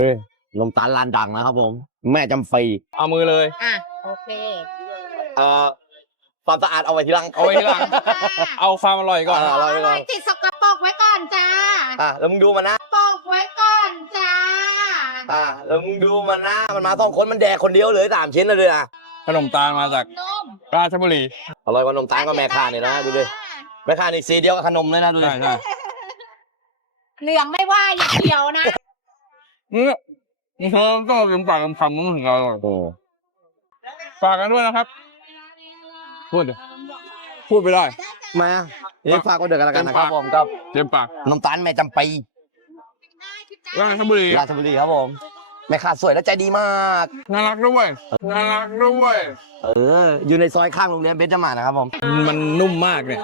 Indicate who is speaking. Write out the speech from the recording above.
Speaker 1: นมตาลร้านดังนะครับผมแม่จำปี
Speaker 2: เอามือเลย
Speaker 3: โอเค
Speaker 1: ความสะอาดเอาไว้ทีหลัง
Speaker 2: เอาไว้ทีหลังเอาความอร่อยก่อน
Speaker 3: อร่อยติดสกปรกไว้ก่อนจ้า
Speaker 1: แล้วมึงดูมันนะ
Speaker 3: ปกไว้ก่อนจ้า
Speaker 1: แล้วมึงดูมันนะมันมา2 คนมันแดกคนเดียวเลย3 ชิ้นเลยนะ
Speaker 2: ขนมตาลมาจากราชบุรี
Speaker 1: อร่อยกว่านมตาลก็แม่ค้านี่นะดูดิแม่ค้านี่สีเดียวกับขนมเลยนะดูดิ
Speaker 2: ใช่
Speaker 3: เหลืองไม่ว่าอย่าเขียวนะ
Speaker 2: นี่ต้องเต็มปากเต็มคำมันถึงอร่อยฝากกันด้วยนะครับพูดไปได้
Speaker 1: มานี่ฝากก็เดือกันแล้วกันนะครับผมกับ
Speaker 2: เต็มปาก
Speaker 1: นมตาลแม่จำปี
Speaker 2: ราชบุรี
Speaker 1: ครับผมแม่ค้าสวยและใจดีมาก
Speaker 2: น่ารักด้วย
Speaker 1: อยู่ในซอยข้างโรงเรียนเบญจมาศนะครับผม
Speaker 2: มันนุ่มมากเนี่ย